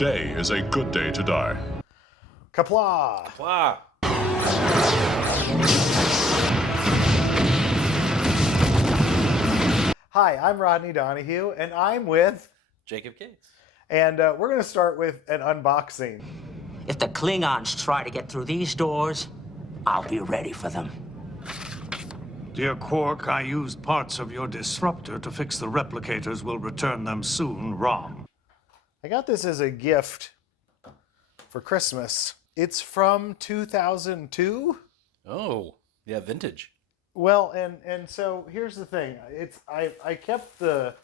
Today is a good day to die. Kapla! Kapla! Hi, I'm Rodney Donahue, and I'm with... Jacob Gates. And we're going to start with an unboxing. If the Klingons try to get through these doors, I'll be ready for them. Dear Quark, I used parts of your disruptor to fix the replicators. Will return them soon. Rom. I got this as a gift for Christmas. It's from 2002. Oh, yeah, vintage. Well, and so here's the thing. I kept the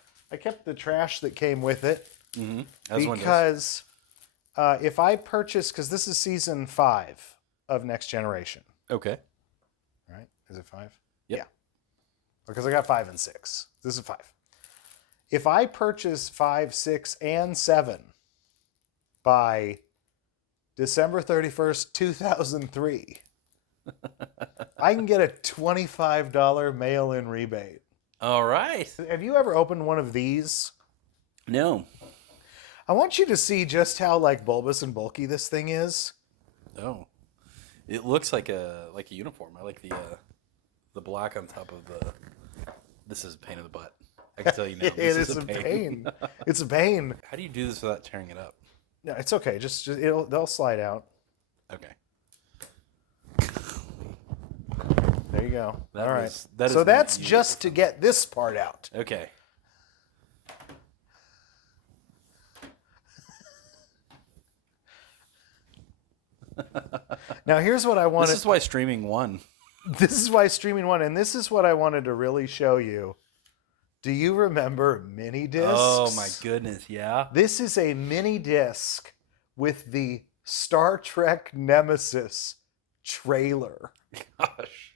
trash that came with it because if I purchase, because this is season 5 of Next Generation. Okay. Right? Is it 5? Yep. Yeah. Because I got 5 and 6. This is 5. If I purchase 5, 6, and 7 by December 31st, 2003, I can get a $25 mail-in rebate. All right. Have you ever opened one of these? No. I want you to see just how like bulbous and bulky this thing is. Oh. It looks like a uniform. I like the black on top of the... This is a pain in the butt. I can tell you now. This is a pain. It's a pain. How do you do this without tearing it up? No, it's okay. Just they'll slide out. Okay. There you go. That All right. is- that So is that's neat. just to get this part out. Okay. Now here's what I wanted. This is why streaming won. This is why streaming won, and this is what I wanted to really show you. Do you remember mini discs? Oh my goodness, yeah. This is a mini disc with the Star Trek Nemesis trailer. Gosh.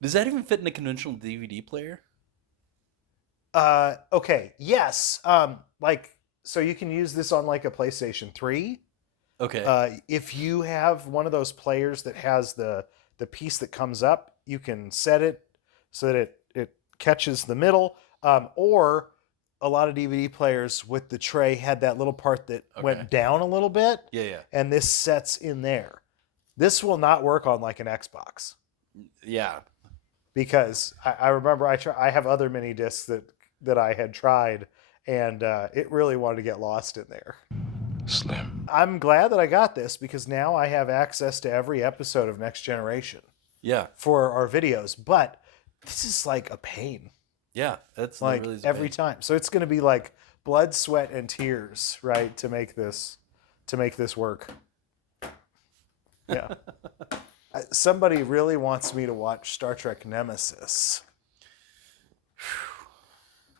Does that even fit in a conventional DVD player? Okay, yes. So you can use this on like a PlayStation 3. Okay. If you have one of those players that has the piece that comes up, you can set it so that it catches the middle. Or a lot of DVD players with the tray had that little part that went down a little bit. Yeah. And this sets in there. This will not work on like an Xbox. Yeah. Because I remember I have other mini discs that I had tried, and it really wanted to get lost in there. Slim. I'm glad that I got this because now I have access to every episode of Next Generation Yeah. for our videos. But this is like a pain, Yeah. That's like really every time. So it's going to be like blood, sweat, and tears, right, to make this work. Yeah. Somebody really wants me to watch Star Trek Nemesis.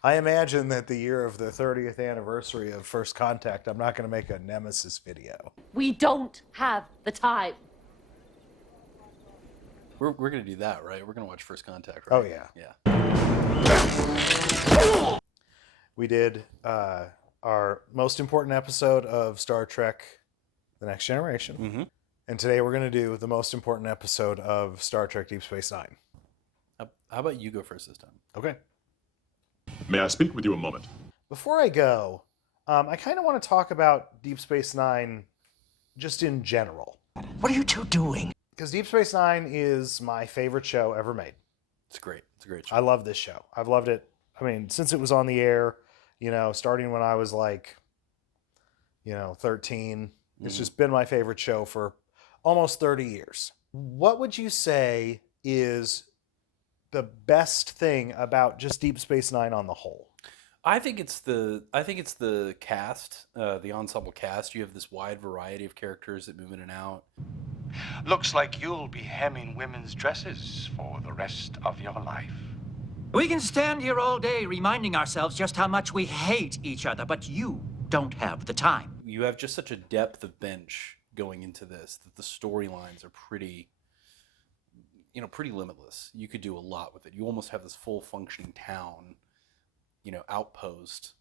I imagine that the year of the 30th anniversary of First Contact, I'm not going to make a Nemesis video. We don't have the time. We're going to do that, right? We're going to watch First Contact, right? Oh, yeah. Yeah. We did our most important episode of Star Trek The Next Generation. Mm-hmm. And today we're going to do the most important episode of Star Trek Deep Space Nine. How about you go first this time? Okay. May I speak with you a moment? Before I go, I kind of want to talk about Deep Space Nine just in general. What are you two doing? Because Deep Space Nine is my favorite show ever made. It's great. It's a great show. I love this show. I've loved it. I mean, since it was on the air, starting when I was like, 13. It's just been my favorite show for almost 30 years. What would you say is the best thing about just Deep Space Nine on the whole? I think it's the cast, the ensemble cast. You have this wide variety of characters that move in and out. Looks like you'll be hemming women's dresses for the rest of your life. We can stand here all day reminding ourselves just how much we hate each other, but you don't have the time. You have just such a depth of bench going into this that the storylines are pretty limitless. You could do a lot with it. You almost have this full functioning town, outpost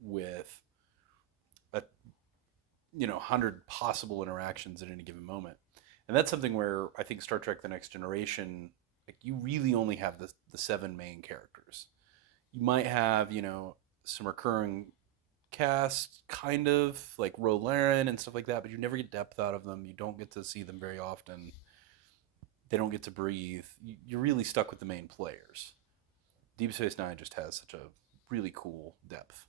with 100 possible interactions at any given moment. And that's something where I think Star Trek The Next Generation, like, you really only have the 7 main characters. You might have, some recurring cast, kind of like Rolaren and stuff like that, but you never get depth out of them. You don't get to see them very often. They don't get to breathe. You're really stuck with the main players. Deep Space Nine just has such a really cool depth.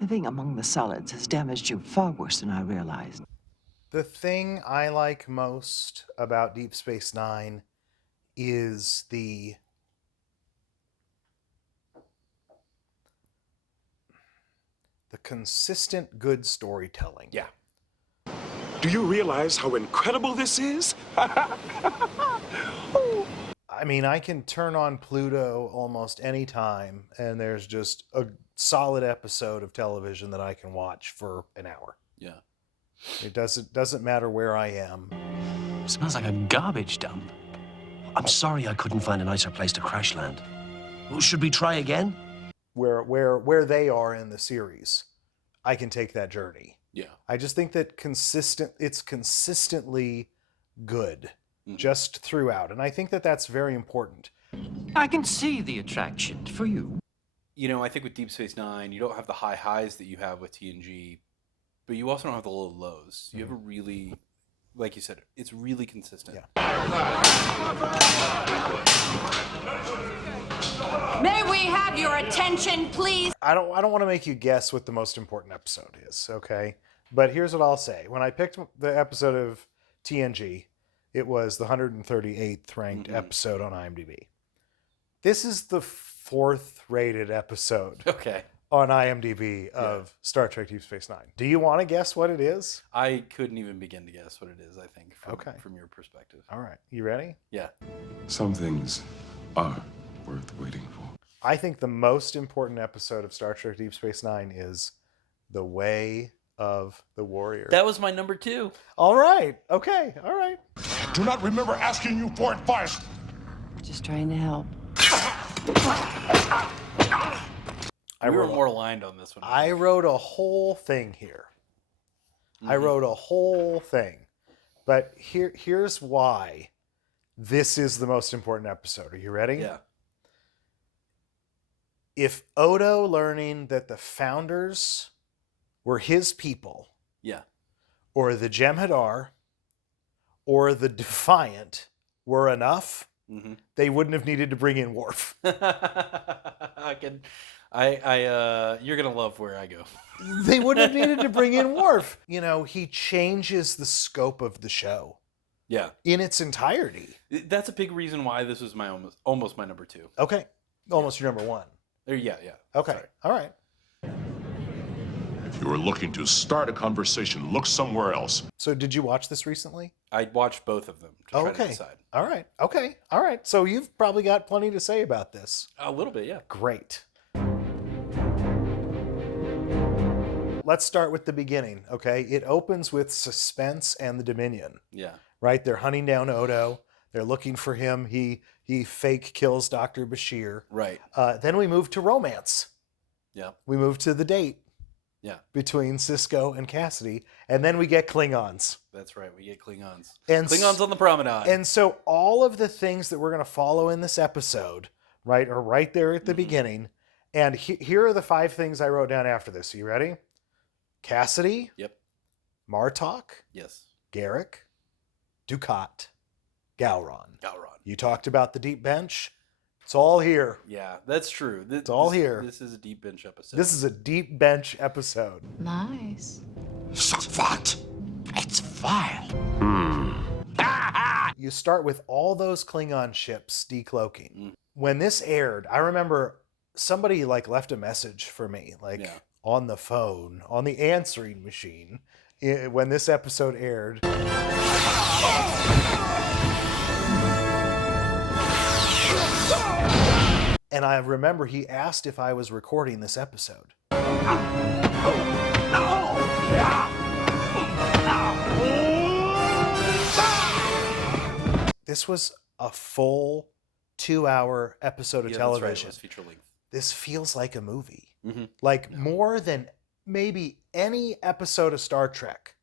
Living among the solids has damaged you far worse than I realized. The thing I like most about Deep Space Nine is the consistent good storytelling. Yeah. Do you realize how incredible this is? I mean, I can turn on Pluto almost any time, and there's just a solid episode of television that I can watch for an hour. Yeah. It doesn't matter where I am. Smells like a garbage dump. I'm sorry I couldn't find a nicer place to crash land. Well, should we try again? Where they are in the series, I can take that journey. Yeah. I just think that it's consistently good, just throughout, and I think that that's very important. I can see the attraction for you. You know, I think with Deep Space Nine, you don't have the high highs that you have with TNG, but you also don't have the low lows. You have a really, like you said, it's really consistent. Yeah. May we have your attention, please? I don't want to make you guess what the most important episode is, okay? But here's what I'll say. When I picked the episode of TNG, it was the 138th ranked episode on IMDb. This is the 4th rated episode Okay. on IMDb of Star Trek Deep Space Nine. Do you want to guess what it is? I couldn't even begin to guess what it is, I think, from your perspective. All right. You ready? Yeah. Some things are worth waiting for. I think the most important episode of Star Trek Deep Space Nine is The Way of the Warrior. That was my number 2. All right. Okay. All right. Do not remember asking you for advice. Just trying to help. We were more aligned on this one. I wrote a whole thing here. I wrote a whole thing. But here's why this is the most important episode. Are you ready? Yeah. If Odo learning that the founders were his people, Yeah. or the Jem'Hadar, or the Defiant were enough, they wouldn't have needed to bring in Worf. You're gonna love where I go. They wouldn't have needed to bring in Worf. You know, he changes the scope of the show. Yeah. In its entirety. That's a big reason why this was my almost my number 2. Okay. Almost your number 1. Yeah. Okay. Sorry. All right. If you are looking to start a conversation, look somewhere else. So did you watch this recently? I watched both of them to try to Okay. decide. All right. Okay. All right. So you've probably got plenty to say about this. A little bit, yeah. Great. Let's start with the beginning, okay? It opens with suspense and the Dominion, Yeah. right? They're hunting down Odo. They're looking for him. He fake kills Dr. Bashir. Right. Then we move to romance. Yeah. We move to the date Yeah. between Sisko and Cassidy, and then we get Klingons. That's right. We get Klingons. And Klingons on the promenade. And so all of the things that we're going to follow in this episode, right, are right there at the beginning. And here are the 5 things I wrote down after this. Are you ready? Cassidy. Yep. Martok. Yes. Garrick. Dukat. Gowron. Gowron. You talked about the deep bench. It's all here. Yeah, that's true. It's all here. This is a deep bench episode. This is a deep bench episode. Nice. So what? It's vile. You start with all those Klingon ships decloaking. When this aired, I remember somebody left a message for me, on the phone, on the answering machine, when this episode aired. And I remember he asked if I was recording this episode. This was a full 2-hour episode of television. That's right. It was feature length. This feels like a movie. More than maybe any episode of Star Trek,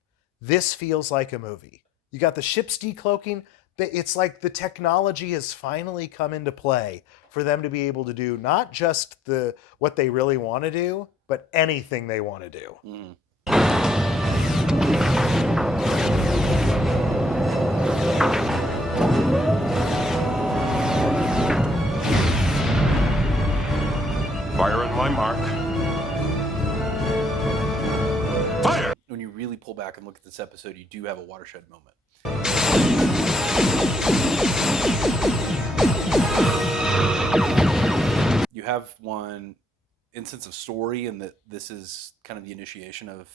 this feels like a movie. You got the ships decloaking. It's like the technology has finally come into play for them to be able to do not just what they really want to do, but anything they want to do. Fire on my mark. Fire! When you really pull back and look at this episode, you do have a watershed moment. You have one instance of story, and that this is kind of the initiation of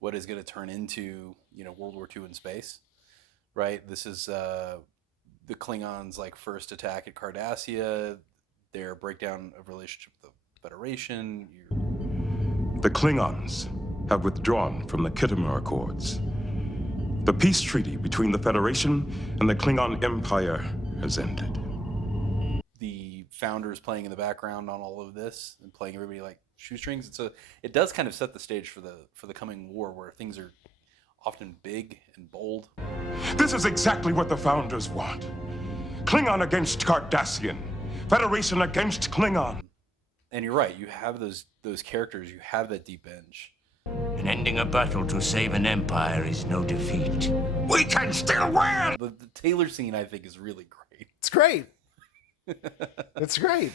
what is going to turn into, World War II in space, right? This is the Klingons' first attack at Cardassia, their breakdown of relationship with the Federation. The Klingons have withdrawn from the Khitomer Accords. The peace treaty between the Federation and the Klingon Empire has ended. The founders playing in the background on all of this and playing everybody like shoestrings. It does kind of set the stage for the coming war, where things are often big and bold. This is exactly what the founders want. Klingon against Cardassian. Federation against Klingon. And you're right, you have those characters, you have that deep bench. And ending a battle to save an empire is no defeat. We can still win! The Taylor scene, I think, is really great. It's great. It's great.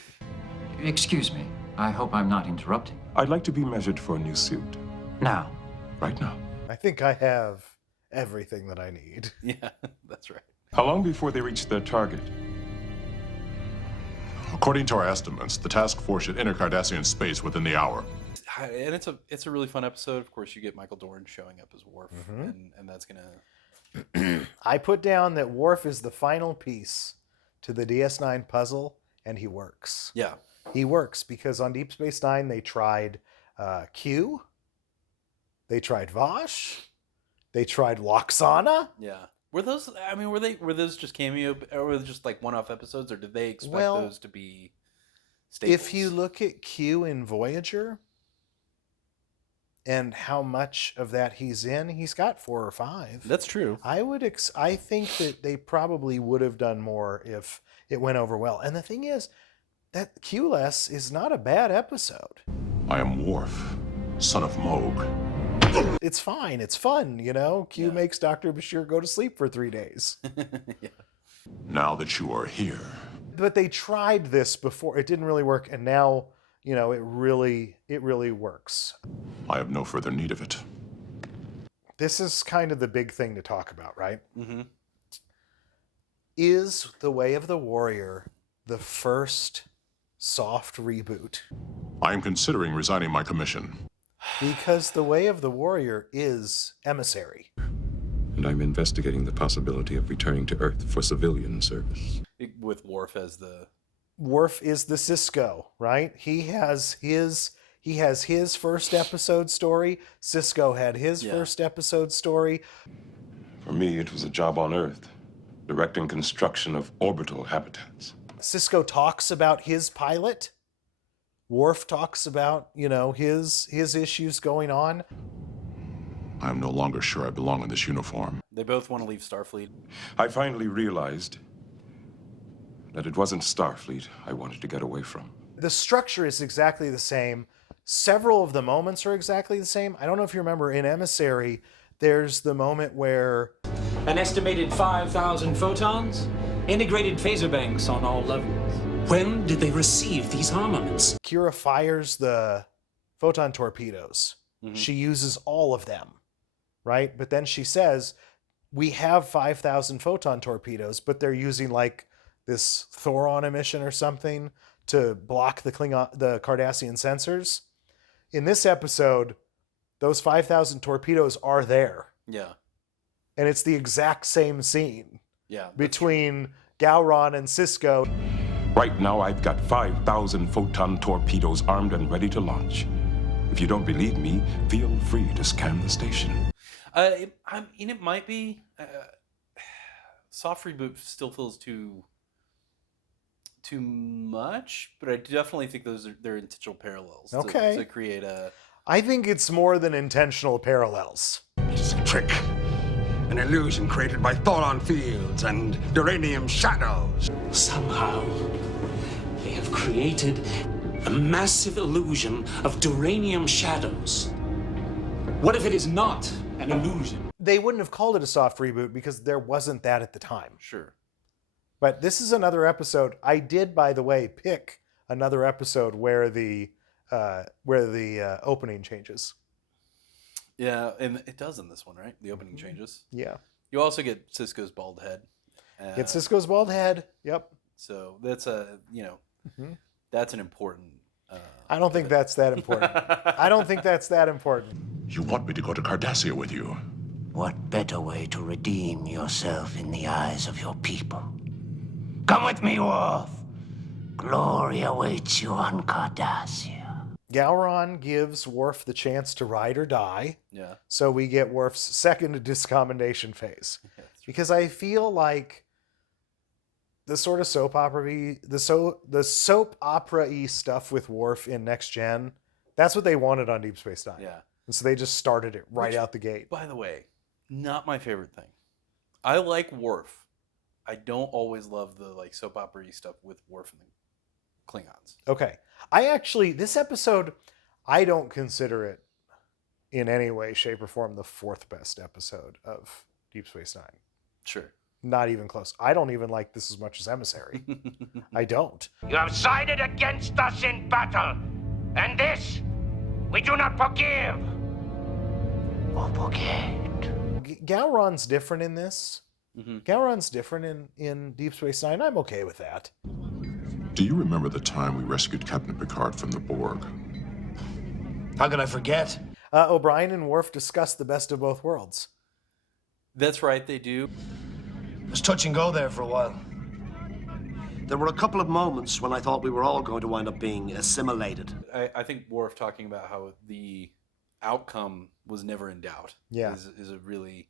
Excuse me. I hope I'm not interrupting. I'd like to be measured for a new suit. Now. Right now. I think I have everything that I need. Yeah, that's right. How long before they reach their target? According to our estimates, the task force should enter Cardassian space within the hour. And it's a really fun episode. Of course, you get Michael Dorn showing up as Worf, and that's gonna. I put down that Worf is the final piece to the DS9 puzzle, and he works. Yeah, he works because on Deep Space Nine they tried Q, they tried Vosh, they tried Loxana. Yeah. Were those? I mean, were those just cameo, or were they just like one-off episodes, or did they expect those to be staples? If you look at Q in Voyager and how much of that he's in, he's got 4 or 5. That's true. I think that they probably would have done more if it went over well. And the thing is, that Q-less is not a bad episode. I am Worf, son of Moog. It's fine. It's fun, Q makes Dr. Bashir go to sleep for 3 days. Yeah. Now that you are here. But they tried this before. It didn't really work, and now, it really works. I have no further need of it. This is kind of the big thing to talk about, right? Mm-hmm. Is The Way of the Warrior the first soft reboot? I am considering resigning my commission. Because The Way of the Warrior is Emissary. And I'm investigating the possibility of returning to Earth for civilian service. With Worf as the... Worf is the Cisco, right? He has his first episode story. Cisco had his first episode story. For me, it was a job on Earth, directing construction of orbital habitats. Cisco talks about his pilot. Worf talks about, his issues going on. I am no longer sure I belong in this uniform. They both want to leave Starfleet. I finally realized that it wasn't Starfleet I wanted to get away from. The structure is exactly the same. Several of the moments are exactly the same. I don't know if you remember in Emissary, there's the moment where... An estimated 5,000 photons, integrated phaser banks on all levels. When did they receive these armaments? Kira fires the photon torpedoes. Mm-hmm. She uses all of them, right? But then she says, we have 5,000 photon torpedoes, but they're using this Thoron emission or something to block the Cardassian sensors. In this episode, those 5,000 torpedoes are there. Yeah. And it's the exact same scene. Yeah. Between Gowron and Cisco. Right now, I've got 5,000 photon torpedoes armed and ready to launch. If you don't believe me, feel free to scan the station. It might be... soft reboot still feels too much, but I definitely think they're intentional parallels. Okay. To create a... I think it's more than intentional parallels. It's a trick. An illusion created by Thoron fields and duranium shadows. Somehow, they have created A massive illusion of duranium shadows. What if it is not an illusion? They wouldn't have called it a soft reboot because there wasn't that at the time. Sure. But this is another episode. I did, by the way, pick another episode where the opening changes. Yeah, and it does in this one, right? The opening changes. Yeah. You also get Cisco's bald head. Get Cisco's bald head. Yep. So that's that's an important. I don't think that's that important. I don't think that's that important. You want me to go to Cardassia with you? What better way to redeem yourself in the eyes of your people? Come with me, Worf. Glory awaits you on Cardassia. Gowron gives Worf the chance to ride or die. Yeah. So we get Worf's second discommendation phase. Because I feel like the sort of soap opera-y, the soap opera-y stuff with Worf in Next Gen, that's what they wanted on Deep Space Nine. Yeah. And so they just started it right out the gate. By the way, not my favorite thing. I like Worf. I don't always love the like soap opera-y stuff with Worf and the Klingons. Okay. I actually, this episode, I don't consider it in any way, shape, or form the fourth best episode of Deep Space Nine. Sure. Not even close. I don't even like this as much as Emissary. I don't. You have sided against us in battle, and this we do not forgive or forget. Gowron's different in this. Gowron's different in Deep Space Nine. I'm okay with that. Do you remember the time we rescued Captain Picard from the Borg? How could I forget? O'Brien and Worf discuss the best of both worlds. That's right, they do. It was touch and go there for a while. There were a couple of moments when I thought we were all going to wind up being assimilated. I think Worf talking about how the outcome was never in doubt. Yeah. Is a really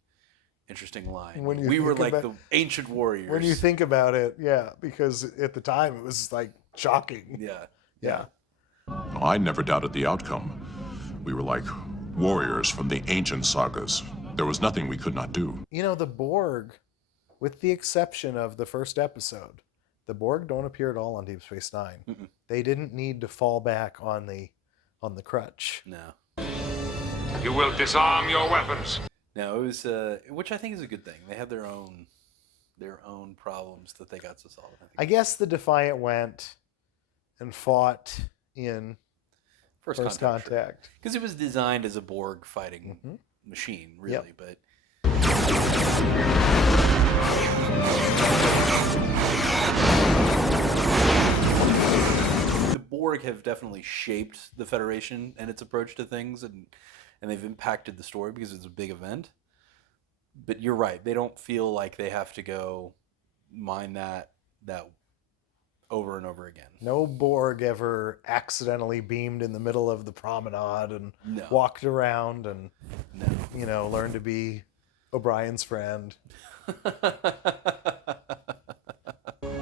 interesting line. When you we were think like about- the ancient warriors. When you think about it, yeah, because at the time it was like shocking. Yeah. Yeah. I never doubted the outcome. We were like warriors from the ancient sagas. There was nothing we could not do. You know, the Borg, with the exception of the first episode, the Borg don't appear at all on Deep Space Nine. Mm-mm. They didn't need to fall back on the crutch. No. You will disarm your weapons. No, it was which I think is a good thing. They have their own problems that they got to solve. I guess the Defiant went and fought in First Contact. Because it was designed as a Borg fighting machine, really, Yep. but the Borg have definitely shaped the Federation and its approach to things, and they've impacted the story because it's a big event. But you're right; they don't feel like they have to go mine that over and over again. No Borg ever accidentally beamed in the middle of the promenade and No. walked around and, No. you know, learned to be O'Brien's friend.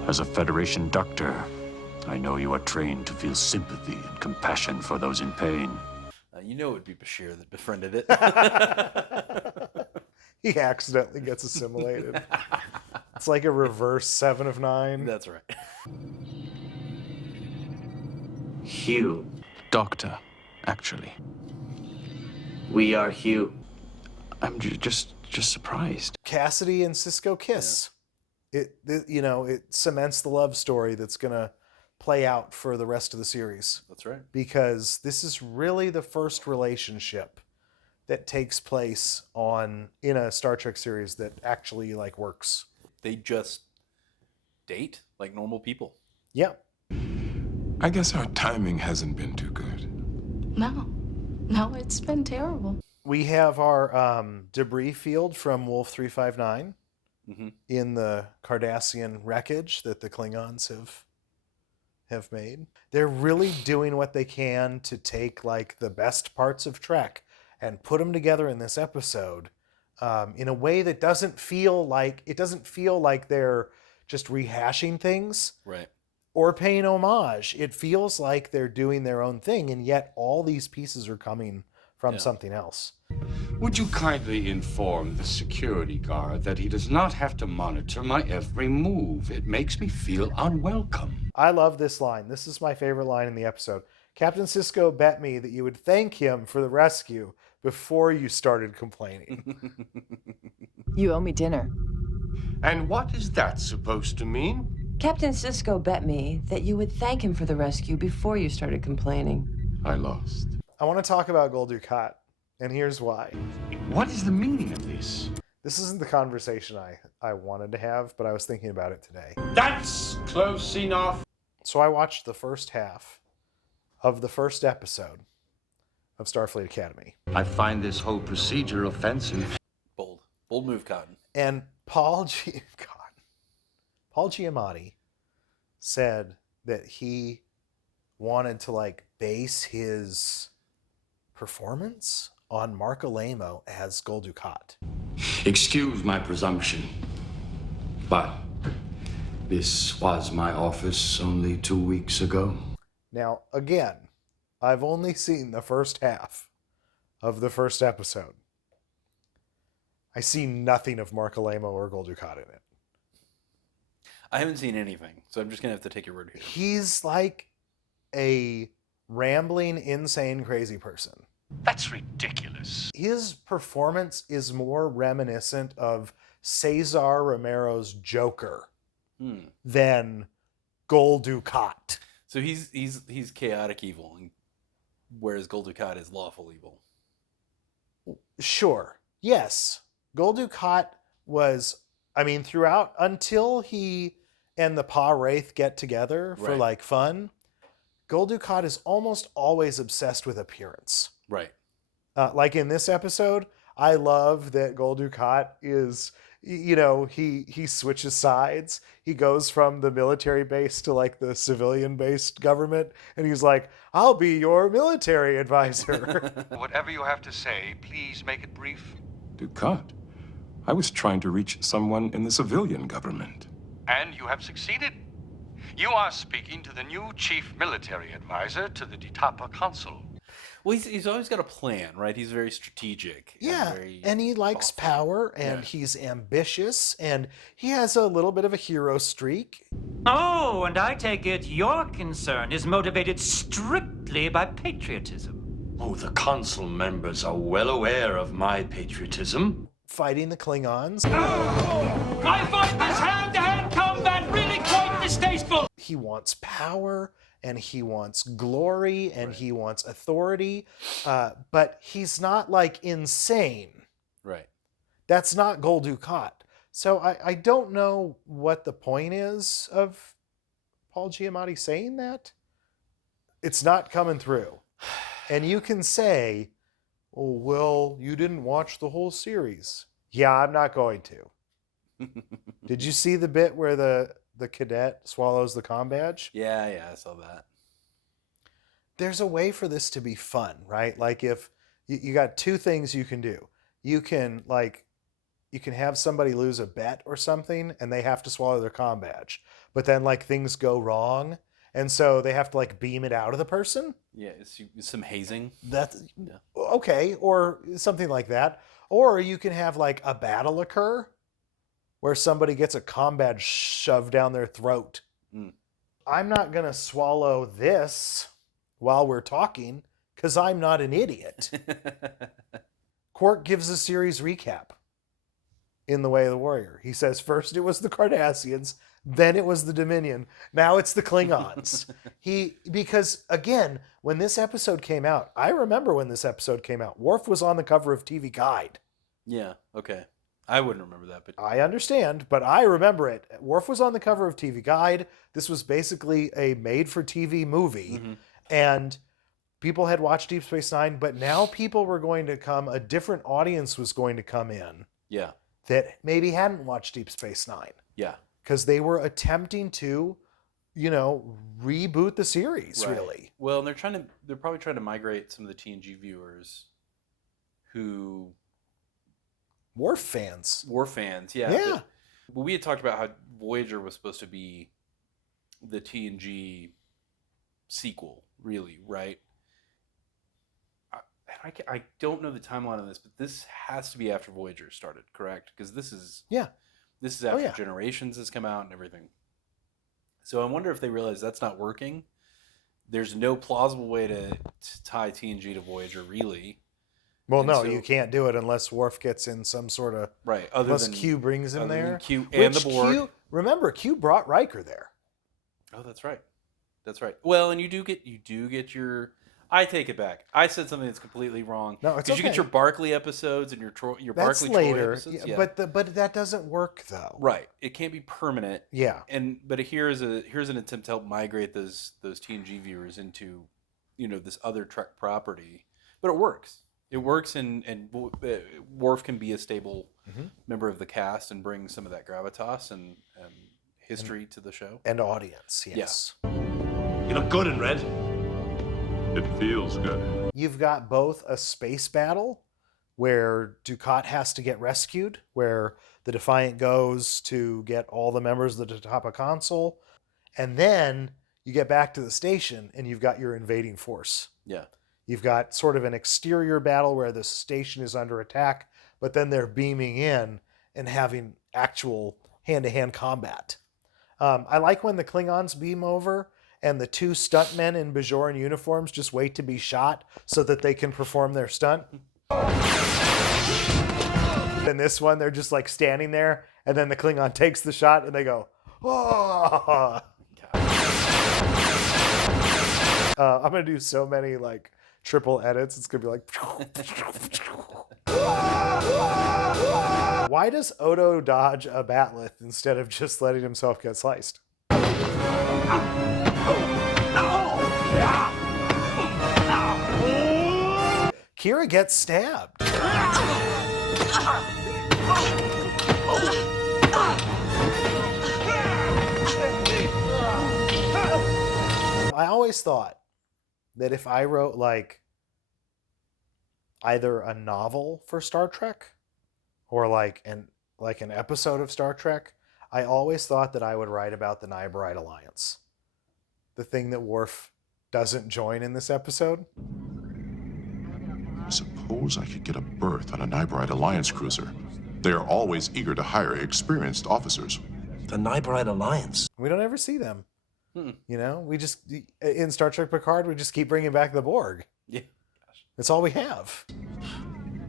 As a Federation doctor, I know you are trained to feel sympathy and compassion for those in pain. You know it would be Bashir that befriended it. He accidentally gets assimilated. It's like a reverse 7 of 9. That's right. Hugh. Doctor, actually. We are Hugh. I'm just surprised. Cassidy and Cisco kiss. It cements the love story that's going to play out for the rest of the series. That's right. Because this is really the first relationship that takes place in a Star Trek series that actually like works. They just date like normal people. Yeah. I guess our timing hasn't been too good. No, it's been terrible. We have our debris field from Wolf 359 in the Cardassian wreckage that the Klingons have made. They're really doing what they can to take like the best parts of Trek and put them together in this episode in a way that doesn't feel like they're just rehashing things, right, or paying homage. It feels like they're doing their own thing, and yet all these pieces are coming from something else. Would you kindly inform the security guard that he does not have to monitor my every move? It makes me feel unwelcome. I love this line. This is my favorite line in the episode. Captain Sisko bet me that you would thank him for the rescue before you started complaining. You owe me dinner. And what is that supposed to mean? Captain Sisko bet me that you would thank him for the rescue before you started complaining. I lost. I want to talk about Gul Dukat, and here's why. What is the meaning of this? This isn't the conversation I wanted to have, but I was thinking about it today. That's close enough. So I watched the first half of the first episode of Starfleet Academy. I find this whole procedure offensive. Bold move, Cotton. And Paul Giamatti said that he wanted to like base his performance on Mark Alamo as Gul Dukat. Excuse my presumption, but this was my office only 2 weeks ago. Now, again, I've only seen the first half of the first episode. I see nothing of Mark Alamo or Gul Dukat in it. I haven't seen anything, so I'm just going to have to take your word here. He's like a rambling, insane, crazy person. That's ridiculous. His performance is more reminiscent of Cesar Romero's Joker than Gul Dukat. So he's chaotic evil, whereas Gul Dukat is lawful evil. Sure. Yes. Gul Dukat was, I mean, throughout, until he and the Pa Wraith get together for like fun, Gul Dukat is almost always obsessed with appearance. Right. Like in this episode, I love that Gul Dukat is, you know, he switches sides. He goes from the military base to like the civilian based government, and he's like, I'll be your military advisor. Whatever you have to say, please make it brief. Dukat, I was trying to reach someone in the civilian government. And you have succeeded. You are speaking to the new chief military advisor to the Ditapa Council. Well, he's always got a plan, right? He's very strategic. Yeah, and he likes power, and he's ambitious, and he has a little bit of a hero streak. Oh, and I take it your concern is motivated strictly by patriotism. Oh, the council members are well aware of my patriotism. Fighting the Klingons. I find this hand-to-hand combat really quite distasteful. He wants power, and he wants glory, and he wants authority, but he's not like insane. Right. That's not Gul Dukat. So I don't know what the point is of Paul Giamatti saying that. It's not coming through. And you can say, oh, well, you didn't watch the whole series. Yeah, I'm not going to. Did you see the bit where the cadet swallows the comm badge? Yeah, I saw that. There's a way for this to be fun, right? Like if you got two things you can do. You can have somebody lose a bet or something and they have to swallow their comm badge. But then like things go wrong and so they have to like beam it out of the person. Yeah, it's some hazing. That's okay, or something like that. Or you can have like a battle occur where somebody gets a comm badge shoved down their throat. I'm not going to swallow this while we're talking because I'm not an idiot. Quark gives a series recap in The Way of the Warrior. He says first it was the Cardassians, then it was the Dominion, now it's the Klingons. Because again, when this episode came out, I remember when this episode came out, Worf was on the cover of TV Guide. Yeah, okay. I wouldn't remember that, but I understand, but I remember it. Worf was on the cover of TV Guide. This was basically a made-for-TV movie, and people had watched Deep Space Nine, but now people were going to come, a different audience was going to come in. Yeah. That maybe hadn't watched Deep Space Nine. Yeah. Because they were attempting to, reboot the series, Right. really. Well, and they're probably trying to migrate some of the TNG viewers who... Worf fans, yeah. Yeah. But we had talked about how Voyager was supposed to be the TNG sequel, really, right? I I don't know the timeline on this, but this has to be after Voyager started, correct? Because this is after Generations has come out and everything. So I wonder if they realize that's not working. There's no plausible way to tie TNG to Voyager, really. Well, And no, so- you can't do it unless Worf gets in some sort of unless Q brings him other than there. Q and the Borg. Remember, Q brought Riker there. Oh, that's right. That's right. Well, and you do get your. I take it back. I said something that's completely wrong. No, it's because you get okay. your Barclay episodes and your That's Barclay later, Troy episodes. Yeah. but that doesn't work though. Right. It can't be permanent. Yeah. But here's an attempt to help migrate those TNG viewers into, this other Trek property. But it works. It works, and Worf can be a stable member of the cast and bring some of that gravitas and history to the show and audience. Yes. You look good in red. It feels good. You've got both a space battle where Dukat has to get rescued, where the Defiant goes to get all the members of the Tatapa Council, and then you get back to the station and you've got your invading force. Yeah. You've got sort of an exterior battle where the station is under attack, but then they're beaming in and having actual hand-to-hand combat. I like when the Klingons beam over and the two stuntmen in Bajoran uniforms just wait to be shot so that they can perform their stunt. In this one, they're just like standing there, and then the Klingon takes the shot, and they go, "Oh!" I'm gonna do so many like triple edits. It's gonna be like. Why does Odo dodge a batleth instead of just letting himself get sliced? Kira gets stabbed. I always thought that if I wrote like either a novel for Star Trek or like an episode of Star Trek, I always thought that I would write about the Nyberite Alliance. The thing that Worf doesn't join in this episode. Suppose I could get a berth on a Nyberite Alliance cruiser. They are always eager to hire experienced officers. The Nyberite Alliance? We don't ever see them. We just, in Star Trek Picard, we just keep bringing back the Borg. Yeah. That's all we have.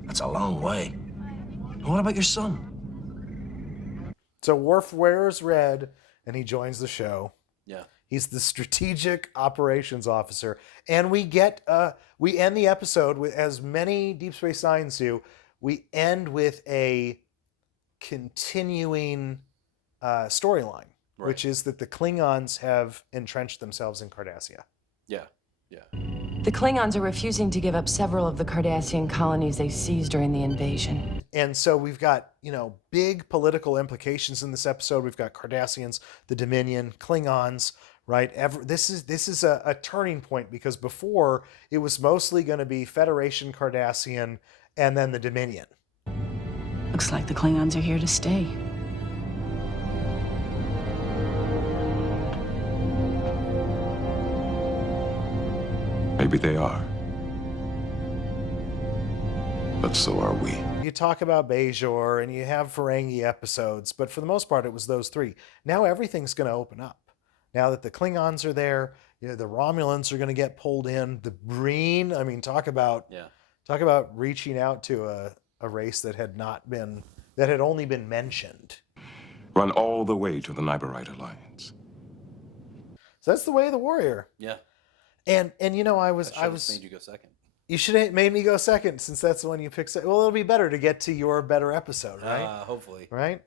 That's a long way. And what about your son? So Worf wears red and he joins the show. Yeah. He's the strategic operations officer. And we end the episode with, as many Deep Space Nines do, we end with a continuing storyline, which is that the Klingons have entrenched themselves in Cardassia. Yeah. The Klingons are refusing to give up several of the Cardassian colonies they seized during the invasion. And so we've got, big political implications in this episode. We've got Cardassians, the Dominion, Klingons, right? This is a turning point, because before it was mostly going to be Federation, Cardassian, and then the Dominion. Looks like the Klingons are here to stay. Maybe they are. But so are we. You talk about Bajor and you have Ferengi episodes, but for the most part, it was those three. Now everything's going to open up. Now that the Klingons are there, the Romulans are going to get pulled in. The Breen, talk about reaching out to a race that had only been mentioned. Run all the way to the Nyberite Alliance. So that's the way of the warrior. Yeah. And I was made you go second. You should have made me go second, since that's the one you picked. Well, it'll be better to get to your better episode, right? Hopefully. Right?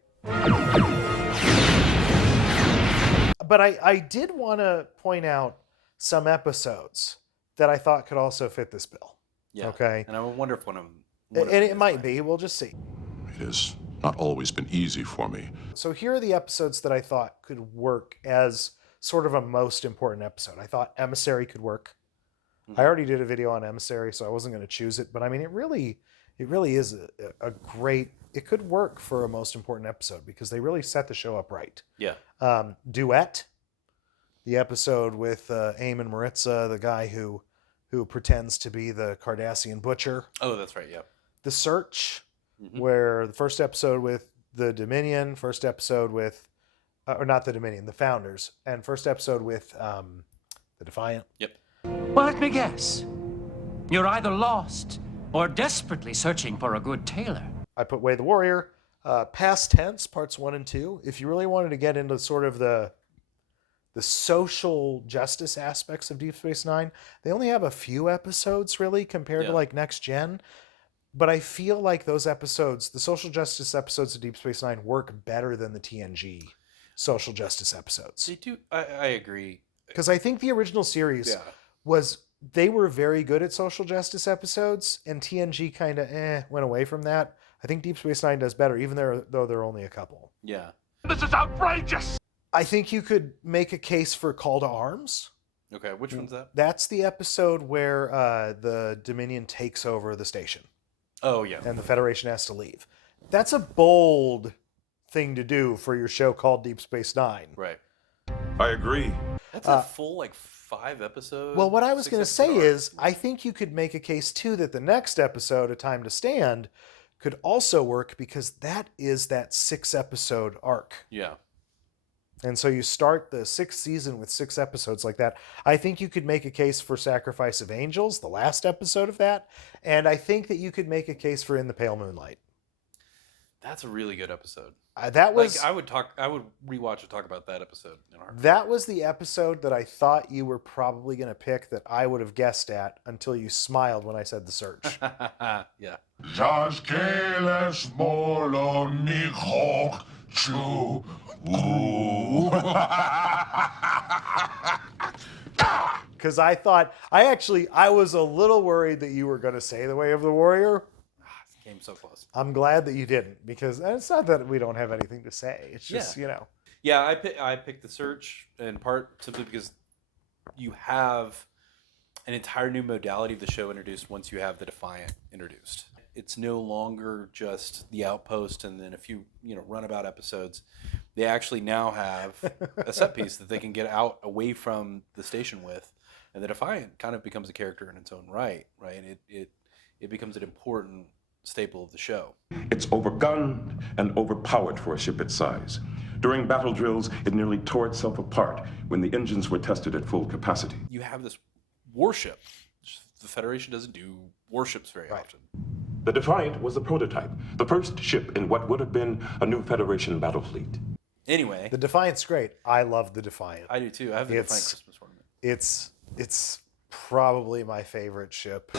But I did want to point out some episodes that I thought could also fit this bill. Yeah. Okay. And I wonder if one of them. And it might be. We'll just see. It has not always been easy for me. So here are the episodes that I thought could work as sort of a most important episode. I thought Emissary could work. I already did a video on Emissary, so I wasn't going to choose it. But it really is a great. It could work for a most important episode because they really set the show up right. Yeah. Duet, the episode with Eamon Maritza, the guy who who pretends to be the Cardassian butcher. Oh, that's right. Yeah. The Search, Mhm. where the first episode with the Dominion, first episode with, or not the Dominion, the Founders, and first episode with the Defiant. Yep. Well, let me guess. You're either lost or desperately searching for a good tailor. I put Way the Warrior. Past Tense, parts 1 and 2. If you really wanted to get into sort of the social justice aspects of Deep Space Nine, they only have a few episodes really compared to like Next Gen. But I feel like those episodes, the social justice episodes of Deep Space Nine, work better than the TNG social justice episodes. They do. I agree. Because I think the original series they were very good at social justice episodes, and TNG kind of went away from that. I think Deep Space Nine does better, even though there are only a couple. Yeah. This is outrageous! I think you could make a case for Call to Arms. Okay, which one's that? That's the episode where the Dominion takes over the station. Oh, yeah. And the Federation has to leave. That's a bold thing to do for your show called Deep Space Nine. Right. I agree. That's a full, 5 episodes. Well, what I was going to say is, I think you could make a case, too, that the next episode, A Time to Stand, could also work because that is that 6-episode arc. Yeah. And so you start the 6th season with 6 episodes like that. I think you could make a case for Sacrifice of Angels, the last episode of that. And I think that you could make a case for In the Pale Moonlight. That's a really good episode. That was I would rewatch and talk about that episode in our. That was the episode that I thought you were probably going to pick that I would have guessed at until you smiled when I said The Search. Yeah. Because I thought, I was a little worried that you were going to say The Way of the Warrior. Came so close. I'm glad that you didn't, because it's not that we don't have anything to say. It's just, Yeah, I picked The Search in part simply because you have an entire new modality of the show introduced once you have the Defiant introduced. It's no longer just the Outpost and then a few, runabout episodes. They actually now have a set piece that they can get out away from the station with, and the Defiant kind of becomes a character in its own right? It becomes an important staple of the show. It's overgunned and overpowered for a ship its size. During battle drills, it nearly tore itself apart when the engines were tested at full capacity. You have this warship. The Federation doesn't do warships very often. The Defiant was the prototype, the first ship in what would have been a new Federation battle fleet. Anyway. The Defiant's great. I love the Defiant. I do too. I have the Defiant Christmas ornament. It's probably my favorite ship.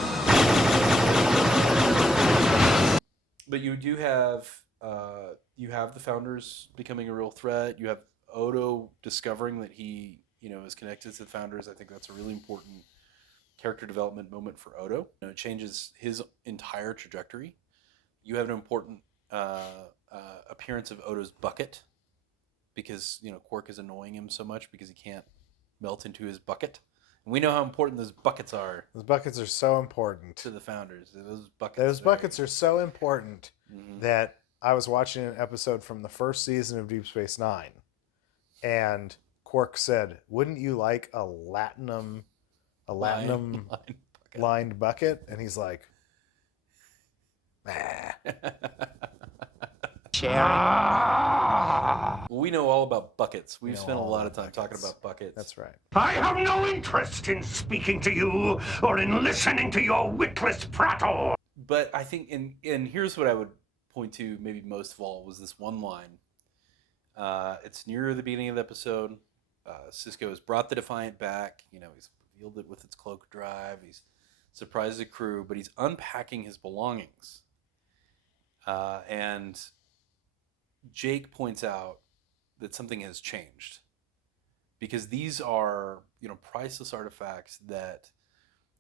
But you do have the Founders becoming a real threat. You have Odo discovering that he is connected to the Founders. I think that's a really important character development moment for Odo. It changes his entire trajectory. You have an important appearance of Odo's bucket because Quark is annoying him so much because he can't melt into his bucket. And we know how important those buckets are. Those buckets are so important to the Founders. Those buckets are so important that I was watching an episode from the first season of Deep Space Nine, and Quark said, "Wouldn't you like a latinum lined bucket?" And he's like, "Nah." We know all about buckets. We've spent a lot of time talking about buckets. That's right. I have no interest in speaking to you or in listening to your witless prattle. But I think, and here's what I would point to maybe most of all was this one line. It's near the beginning of the episode. Sisko has brought the Defiant back. He's revealed it with its cloak drive. He's surprised the crew, but he's unpacking his belongings. And Jake points out that something has changed because these are, priceless artifacts that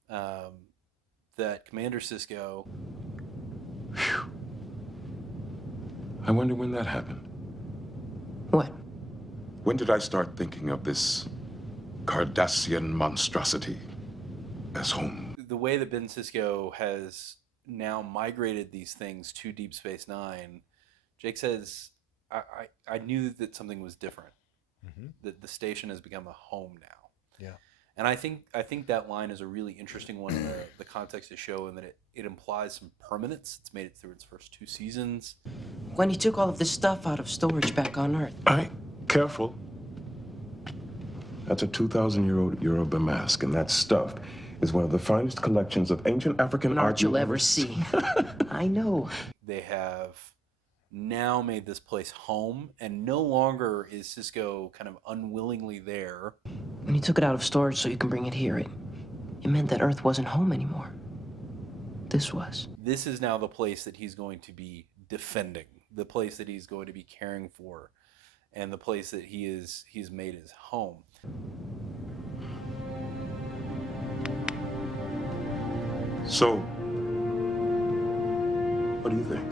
that Commander Sisko. Whew. I wonder when that happened. What? When did I start thinking of this Cardassian monstrosity as home? The way that Ben Sisko has now migrated these things to Deep Space Nine, Jake says, I knew that something was different. That the station has become a home now. Yeah. And I think that line is a really interesting one in the context of the show, in that it implies some permanence. It's made it through its first 2 seasons. When he took all of the stuff out of storage back on Earth. All right, careful. That's a 2,000-year-old Yoruba mask, and that stuff is one of the finest collections of ancient African art you'll ever see. I know. They have now made this place home, and no longer is Cisco kind of unwillingly there. When you took it out of storage so you can bring it here, it meant that Earth wasn't home anymore. This was. This is now the place that he's going to be defending, the place that he's going to be caring for, and the place that he's made his home. So, what do you think?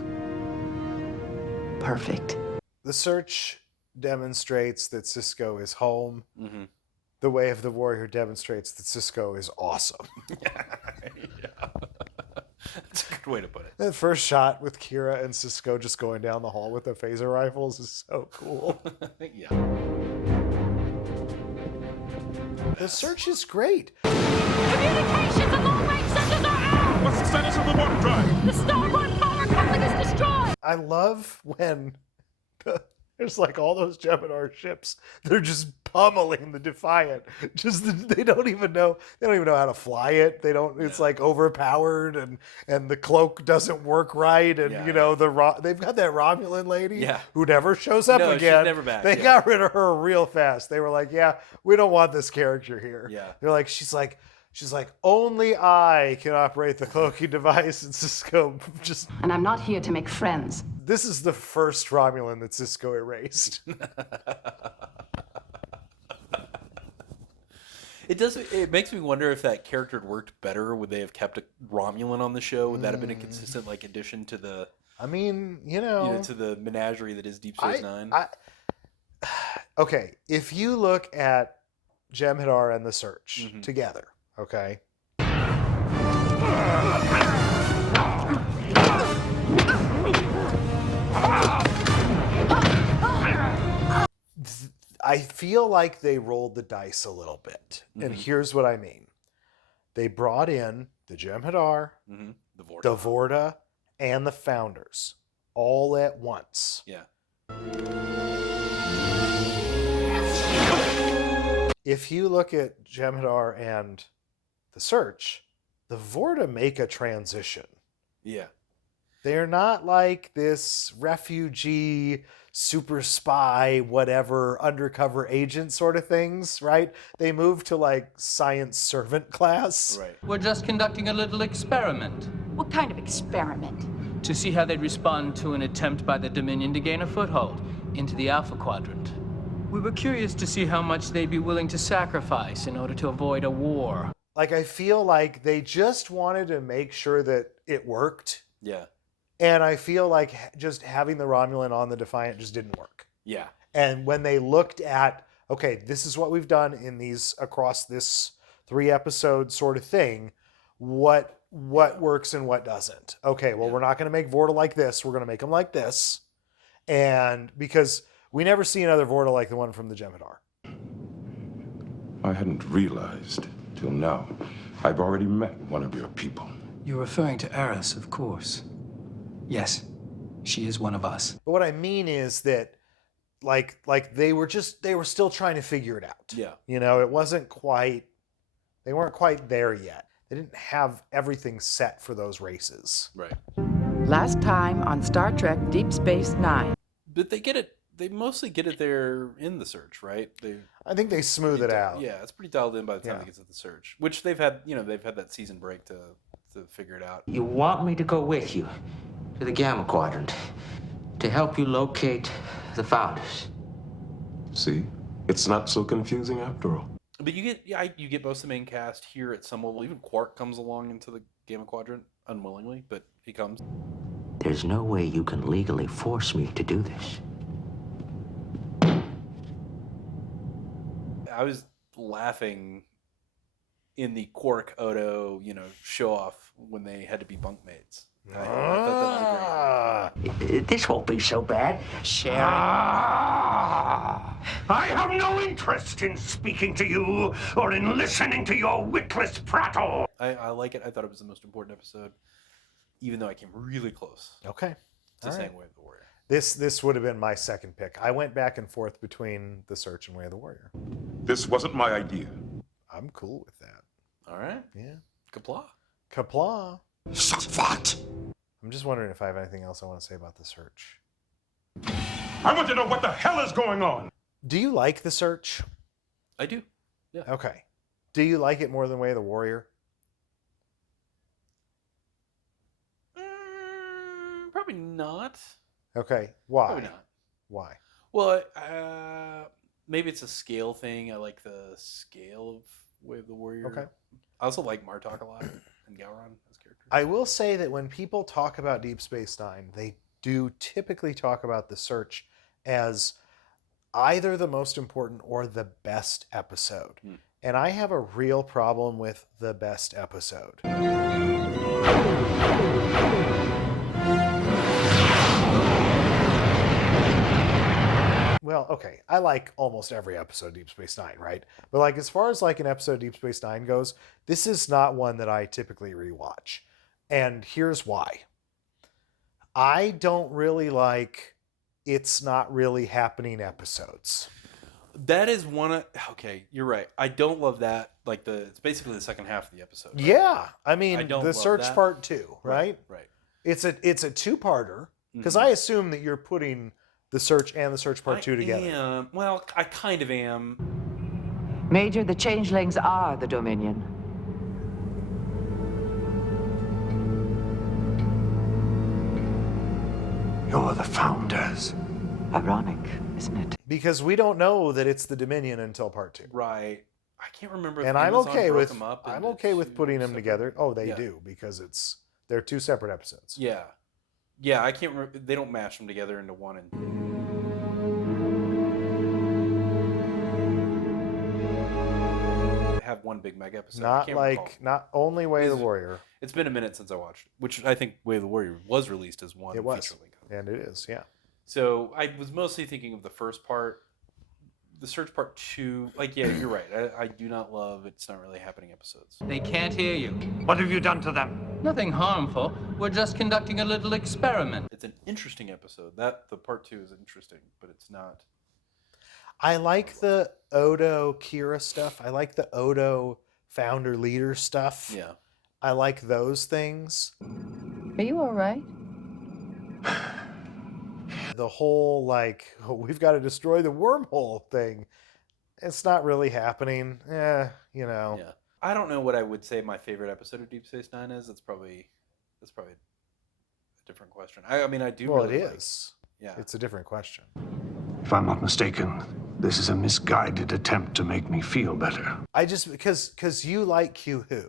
Perfect. The search demonstrates that Cisco is home. Mm-hmm. The Way of the Warrior demonstrates that Cisco is awesome. Yeah. That's a good way to put it. That first shot with Kira and Cisco just going down the hall with their phaser rifles is so cool. Yeah. The search is great. Communications and long-range sensors are out! What's the status of the warp drive? The starboard power coupling is destroyed! I love when there's like all those Gemini ships. They're just pummeling the Defiant. They don't even know how to fly it. They don't. It's like overpowered, and the cloak doesn't work right. And they've got that Romulan lady who never shows up again. She's never back. They got rid of her real fast. They were like, yeah, we don't want this character here. Yeah. They're like, she's like, only I can operate the cloaking device, and Cisco just. And I'm not here to make friends. This is the first Romulan that Cisco erased. It makes me wonder if that character had worked better. Would they have kept a Romulan on the show? Would that have been a consistent addition to the? I mean, to the menagerie that is Deep Space Nine. Okay, if you look at Jem'Hadar and the Search together, okay. I feel like they rolled the dice a little bit. And here's what I mean. They brought in the Jem'Hadar, the Vorta, and the Founders all at once. Yeah. If you look at Jem'Hadar and the Search, the Vorta make a transition. Yeah. They're not like this refugee, super spy, whatever, undercover agent sort of things, right? They move to like science servant class. Right. We're just conducting a little experiment. What kind of experiment? To see how they'd respond to an attempt by the Dominion to gain a foothold into the Alpha Quadrant. We were curious to see how much they'd be willing to sacrifice in order to avoid a war. Like, I feel like they just wanted to make sure that it worked. Yeah. And I feel like just having the Romulan on the Defiant just didn't work. Yeah. And when they looked at, okay, this is what we've done in these across this 3-episode sort of thing, what works and what doesn't. Okay, well, we're not going to make Vorta like this. We're going to make them like this. And because we never see another Vorta like the one from the Jem'Hadar. I hadn't realized till now. I've already met one of your people. You're referring to Eris, of course. Yes, she is one of us. But what I mean is that like they were still trying to figure it out. Yeah. It wasn't quite, they weren't quite there yet. They didn't have everything set for those races. Right. Last time on Star Trek Deep Space Nine. But they mostly get it there in the Search, right? I think they smooth it out. Yeah, it's pretty dialed in by the time it gets to the Search, which they've had that season break to figure it out. You want me to go with you to the Gamma Quadrant to help you locate the Founders? See? It's not so confusing after all. But you get most of the main cast here at some level. Even Quark comes along into the Gamma Quadrant unwillingly, but he comes. There's no way you can legally force me to do this. I was laughing in the Quark Odo, show off when they had to be bunkmates. I thought that was great. This won't be so bad. Sharing. I have no interest in speaking to you or in listening to your witless prattle. I like it. I thought it was the most important episode, even though I came really close. Okay. To All saying right. Way of the Warrior. This would have been my second pick. I went back and forth between The Search and Way of the Warrior. This wasn't my idea. I'm cool with that. All right. Yeah. Kapla. Kapla. What? I'm just wondering if I have anything else I want to say about The Search. I want to know what the hell is going on. Do you like The Search? I do. Yeah. Okay. Do you like it more than Way of the Warrior? Probably not. Okay. Why? Probably not. Why? Well, maybe it's a scale thing. I like the scale of Way of the Warrior. Okay. I also like Martok a lot and Gowron as characters. I will say that when people talk about Deep Space Nine, they do typically talk about The Search as either the most important or the best episode. And I have a real problem with the best episode. Well, okay, I like almost every episode of Deep Space Nine, right? But like as far as like an episode of Deep Space Nine goes, this is not one that I typically rewatch. And here's why. I don't really like It's Not Really Happening episodes. That is one of... Okay, you're right. I don't love that. Like, it's basically the second half of the episode. Right? Yeah. I mean, I don't The love Search that. Part 2, right? Right. It's a two-parter, because I assume that you're putting The Search and The Search Part 2 together. Well, I kind of am. Major, the changelings are the Dominion. You're the founders. Ironic, isn't it? Because we don't know that it's the Dominion until Part 2. Right. I can't remember if And I'm Amazon okay broke with them up I'm into okay with two putting them separate- together. Oh, they Yeah. do, because they're two separate episodes. Yeah. Yeah, I can't remember. They don't mash them together into one. And have one big mega episode. I Not can't like recall. not only Way of the It's- Warrior. It's been a minute since I watched it, which I think Way of the Warrior was released as one It was. feature length. And it is, yeah. So I was mostly thinking of the first part. The Search Part 2, like, yeah, you're right. I do not love It's Not Really Happening episodes. They can't hear you. What have you done to them? Nothing harmful. We're just conducting a little experiment. It's an interesting episode. The Part 2 is interesting, but it's not. I like the Odo Kira stuff. I like the Odo founder leader stuff. Yeah. I like those things. Are you all right? The whole like we've got to destroy the wormhole thing. It's not really happening. You know. Yeah. I don't know what I would say my favorite episode of Deep Space Nine is. That's probably a different question. I mean, I do. Well, really it like- is. Yeah. It's a different question. If I'm not mistaken, this is a misguided attempt to make me feel better. I just because you like Q Who.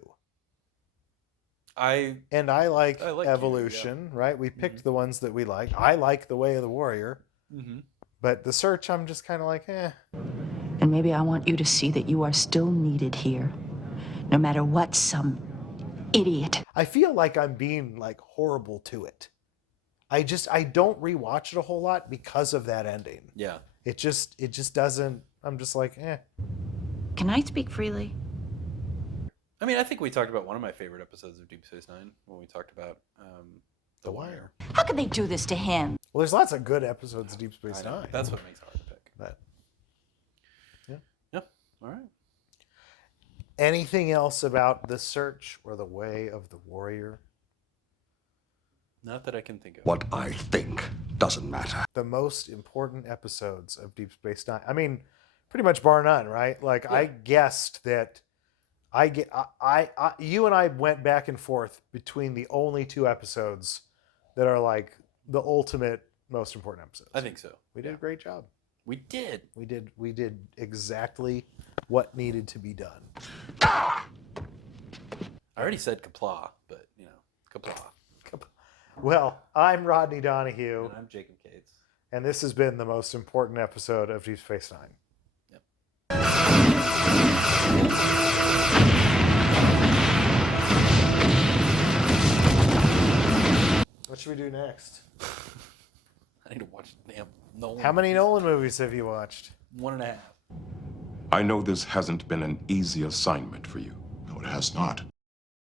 I like Q Who, yeah. Evolution, right? We picked the ones that we like. I like The Way of the Warrior. Mhm. But The Search, I'm just kind of like, eh. And maybe I want you to see that you are still needed here, no matter what some idiot. I feel like I'm being like horrible to it. I don't rewatch it a whole lot because of that ending. Yeah. It just doesn't. I'm just like, eh. Can I speak freely? I mean, I think we talked about one of my favorite episodes of Deep Space Nine when we talked about The Wire. How could they do this to him? Well, there's lots of good episodes of Deep Space I know. Nine. That's what makes it hard to pick. But yeah. Yep. All right. Anything else about The Search or The Way of the Warrior? Not that I can think of. What I think doesn't matter. The most important episodes of Deep Space Nine. I mean, pretty much bar none, right? Like I guessed that. You and I went back and forth between the only two episodes that are like the ultimate most important episodes. I think so. We did a great job. We did. We did exactly what needed to be done. I already said Kapla, but Kapla. Well, I'm Rodney Donahue. And I'm Jacob Cates. And this has been the most important episode of Deep Space Nine. What should we do next? I need to watch damn Nolan. How many Nolan movies have you watched? 1.5. I know this hasn't been an easy assignment for you. No, it has not.